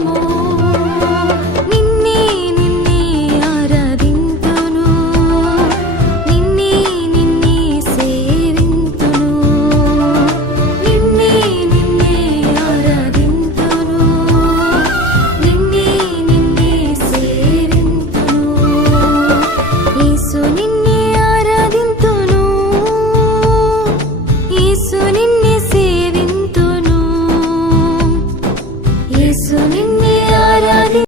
భారము నిన్నే నిన్నే ఆరాధింతును నిన్నే నిన్నే సేవింతును నిన్నే నిన్నే ఆరాధింతును నిన్నే నిన్నే సేవింతును యేసు నిన్నే ఆరాధింతును యేసు నిన్నే సేవింతును యేసు నిన్నే